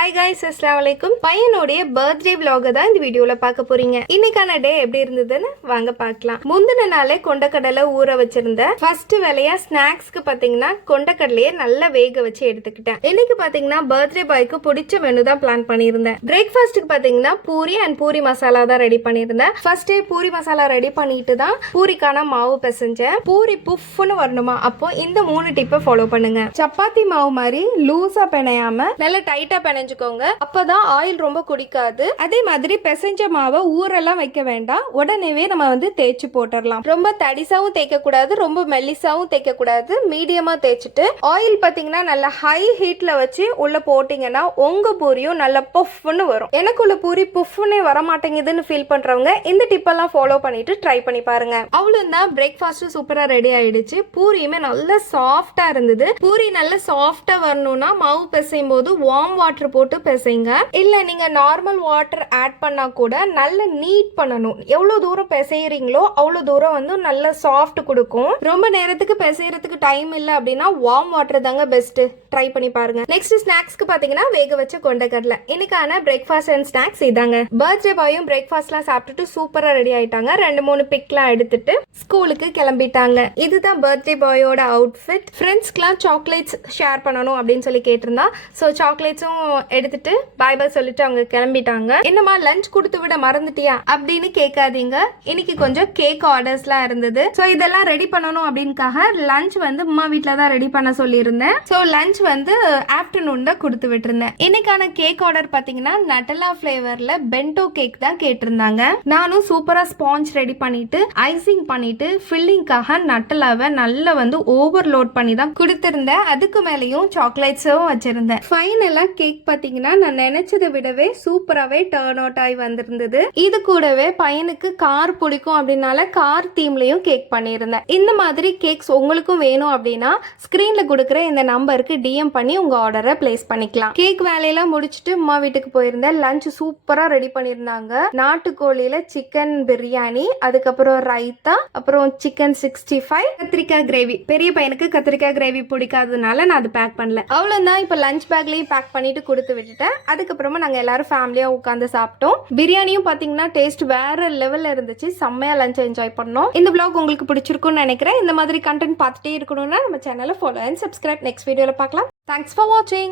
Hi guys, அஸ்ஸலாமு அலைக்கும். பையனுடைய பர்த்டே vlog தான் இந்த வீடியோல பார்க்க போறீங்க. இன்னைக்கான டே எப்படி இருந்ததுன்னு வாங்க பார்க்கலாம். முந்தின நாளே கொண்டக்கடலை ஊற வச்சிருந்த ஃபர்ஸ்ட் வேலையா ஸ்நாக்ஸ்க்கு பாத்தீங்கன்னா கொண்டக்கடலையே நல்லா வேக வச்சு எடுத்துக்கிட்டேன். இன்னைக்கு பாத்தீங்கன்னா பர்த்டே பாய்க்கு பிடிச்ச மெனு தான் பிளான் பண்ணியிருந்தேன். பிரேக்ஃபாஸ்ட்டுக்கு பாத்தீங்கன்னா பூரி அண்ட் பூரி மசாலா தான் ரெடி பண்ணியிருந்தேன். ஃபர்ஸ்டே பூரி மசாலா ரெடி பண்ணிட்டு தான் பூரிக்கான மாவு பிசைஞ்சேன். பூரி புஃப்னு வரணுமா, அப்போ இந்த 3 டிப்பை ஃபாலோ பண்ணுங்க. சப்பாத்தி மாவு மாதிரி லூசா பிணையாம நல்லா டைட்டா பிணைஞ்சுக்கோங்க. அப்பதான் ஆயில் ரொம்ப குடிக்காது. அதே மாதிரி பிசைஞ்ச மாவை ஊரெல்லாம் வைக்க வேண்டாம், உடனேவே நம்ம தேய்ச்சி போட்டுடலாம். ரொம்ப தடிசாவும் தேய்க்க கூடாது, ரொம்ப மெல்லிசாவும் தேய்க்க கூடாது, மீடியமா தேய்ச்சிட்டு ஆயில் பாத்தீங்கன்னா நல்ல ஹை ஹீட்ல வச்சு உள்ள போட்டீங்கன்னா உங்க பூரியும் நல்ல புஃப்னு வரும். எனக்குள்ள பூரி புஃப்னே வர மாட்டேங்குதுன்னு ஃபீல் பண்றவங்க இந்த டிப்பெல்லாம் ஃபாலோ பண்ணிட்டு ட்ரை பண்ணி பாருங்க. அவ்வளவுதான், பிரேக்ஃபாஸ்ட் சூப்பரா ரெடி ஆயிடுச்சு. பூரியுமே நல்ல சாஃப்டா இருந்தது. பூரி நல்ல சாஃப்டா வரணும்னா மாவு பிசையும் போது வார்ம் வாட்டர் போட்டு பிசைங்க. இல்ல நீங்க நார்மல் வாட்டர் ஆட் பண்ணா கூட நல்ல நீட் பண்ணணும். எவ்வளவு தூரம் பிசைறீங்களோ அவ்வளவு தூரம் நல்ல சாஃப்ட் கொடுக்கும். ரொம்ப நேரத்துக்கு பிசைறதுக்கு டைம் இல்ல அப்படின்னா வார்ம் வாட்டர் தாங்க பெஸ்ட். ட்ரை பண்ணி பாருங்க. நெக்ஸ்ட் ஸ்நாக்ஸ்க்கு பாத்தீங்கன்னா வேக வச்ச கொண்டக்கடலை. இன்னைக்கான பிரேக்ஃபாஸ்ட் அண்ட் ஸ்நாக்ஸ் இதாங்க. பர்த்டே பாயும் பிரேக்ஃபாஸ்ட்லாம் சாப்பிட்டுட்டு சூப்பரா ரெடி ஆயிட்டாங்க. 2-3 பிக்லாம் எடுத்துட்டு ஸ்கூலுக்கு கிளம்பிட்டாங்க. இதுதான் பர்த்டே பாயோட அவுட்ஃபிட். ஃப்ரெண்ட்ஸ்க்குலாம் சாக்லேட்ஸ் ஷேர் பண்ணணும் அப்படின்னு சொல்லி கேட்டிருந்தா, ஸோ சாக்லேட்ஸும் எடுத்துட்டு பாய் பாய் சொல்லிட்டு அவங்க கிளம்பிட்டாங்க. என்னமா லஞ்ச் கொடுத்து விட மறந்துட்டியா அப்படின்னு கேட்காதீங்க. இன்னைக்கு கொஞ்சம் கேக் ஆர்டர்ஸ்லாம் இருந்தது. ஸோ இதெல்லாம் ரெடி பண்ணணும் அப்படின்னுக்காக லஞ்ச் அம்மா வீட்டில் தான் ரெடி பண்ண சொல்லியிருந்தேன். ஸோ லஞ்ச் ஆஃப்டர்நூன் தான் கொடுத்து விட்டுருந்தேன். இன்னைக்கான கேக் ஆர்டர் பார்த்தீங்கன்னா நட்டலா ஃபிளேவர்ல பென்டோ கேக் தான் கேட்டிருந்தாங்க. நானும் சூப்பரா ஸ்பாஞ்ச் ரெடி பண்ணிட்டு ஐசிங் பண்ணிட்டு ஃபில்லிங்காக நட்டலாவை நல்லா ஓவர்லோட் பண்ணி தான் கொடுத்திருந்தேன். அதுக்கு மேலேயும் சாக்லேட்ஸும் வச்சிருந்தேன். ஃபைனலா கேக் பாத்தீங்கன்னா நான் நினைச்சதை விடவே சூப்பராகவே டர்ன் அவுட் ஆகி வந்திருந்தது. இது கூடவே பையனுக்கு கார் பிடிக்கும் அப்படின்னால கார் தீம்லையும் கேக் பண்ணியிருந்தேன். இந்த மாதிரி கேக்ஸ் உங்களுக்கும் வேணும் அப்படின்னா ஸ்கிரீன்ல கொடுக்குற இந்த நம்பருக்கு டிஎம் பண்ணி உங்க ஆர்டரை பிளேஸ் பண்ணிக்கலாம். கேக் வேலையெல்லாம் முடிச்சுட்டு அம்மா வீட்டுக்கு போயிருந்தேன். லஞ்ச் சூப்பரா ரெடி பண்ணியிருந்தாங்க. நாட்டுக்கோழியில சிக்கன் பிரியாணி, அதுக்கப்புறம் ரைத்தா, அப்புறம் சிக்கன் 65, கத்திரிக்காய் கிரேவி. பெரிய பையனுக்கு கத்திரிக்காய் கிரேவி பிடிக்காததுனால நான் அது பேக் பண்ணல. அவ்வளவுதான். இப்ப லஞ்ச் பேக்லயும் பேக் பண்ணிட்டு கொடுத்து விட்டுட்டேன். அதுக்கப்புறமா நாங்க எல்லாரும் ஃபேமிலியா உட்காந்து சாப்பிட்டோம். பிரியாணியும் பாத்தீங்கன்னா டேஸ்ட் வேற லெவல்ல இருந்துச்சு. செம்மையா லஞ்ச் என்ஜாய் பண்ணோம். இந்த vlog உங்களுக்கு பிடிச்சிருக்கும்னு நினைக்கிறேன். இந்த மாதிரி கண்டென்ட் பார்த்துட்டே இருக்கணும்னா நம்ம சேனலை ஃபாலோ அண்ட் சப்ஸ்கிரைப். நெக்ஸ்ட் வீடியோல பார்க்கலாம். தேங்க்ஸ் ஃபார் வாட்சிங்.